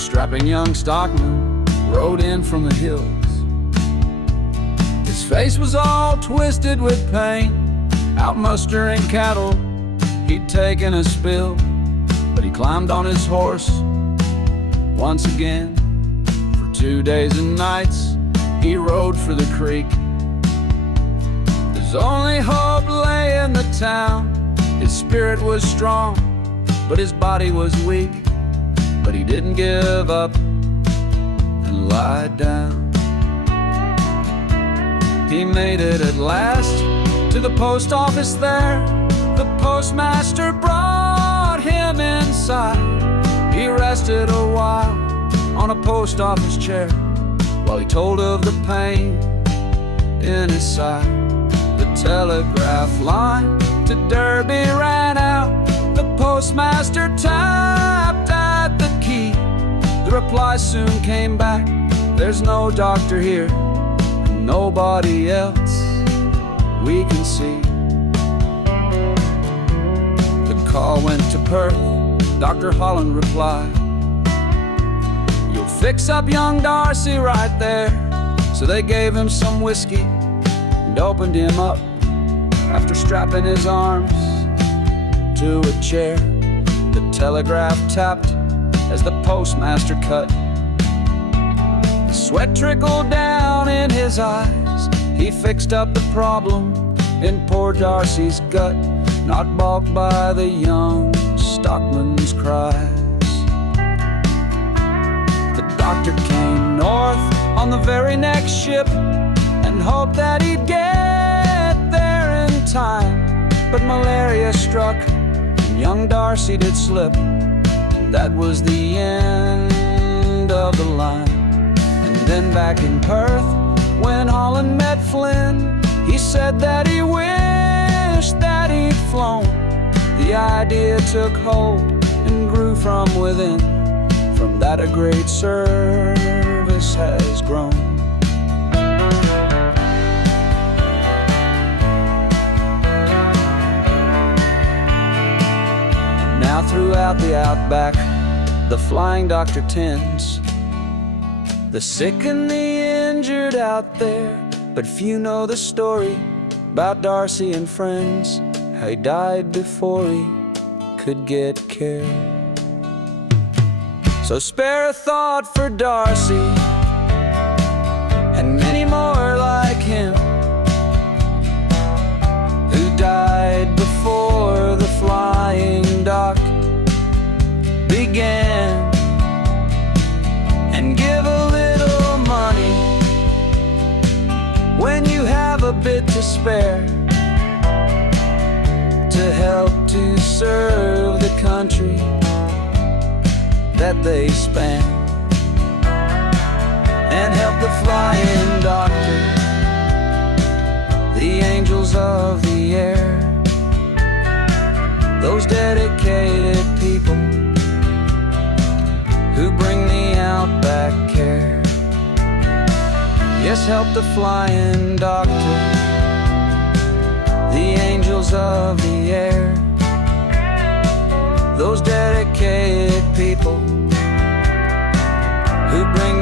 strapping young stockman rode in from the hills. His face was all twisted with pain, out mustering cattle, he'd taken a spill. But he climbed on his horse once again. For 2 days and nights he rode for the creek. His only hope lay in the town. His spirit was strong, but his body was weak. But he didn't give up and lie down. He made it at last to the post office there. The postmaster brought him inside. He rested a while on a post office chair while he told of the pain in his side. The telegraph line to Derby ran out. The postmaster tapped at the key. The reply soon came back: there's no doctor here, and nobody else we can see. The call went to Perth. Dr. Holland replied, you'll fix up young Darcy right there. So they gave him some whiskey and opened him up after strapping his arms to a chair. The telegraph tapped as the postmaster cut. The sweat trickled down in his eyes. He fixed up the problem in poor Darcy's gut, not balked by the young stockman's cries. The doctor came north on the very next ship and hoped that he'd get there in time. But malaria struck and young Darcy did slip, and that was the end of the line. And then back in Perth, when Holland met Flynn, he said that he wished that he'd flown. The idea took hold and grew from within. From that a great service has grown. Now throughout the Outback, the flying doctor tends the sick and the injured out there. But few know the story about Darcy and friends, how he died before he could get care. So spare a thought for Darcy and many more like him, who died before the flying dock began. And give a little money when you have a bit to spare, to help to serve the country that they span. And help the flying doctor, the angels of the air, those dedicated people who bring the Outback care. Yes, help the flying doctor, the angels of the air, those dedicated people who bring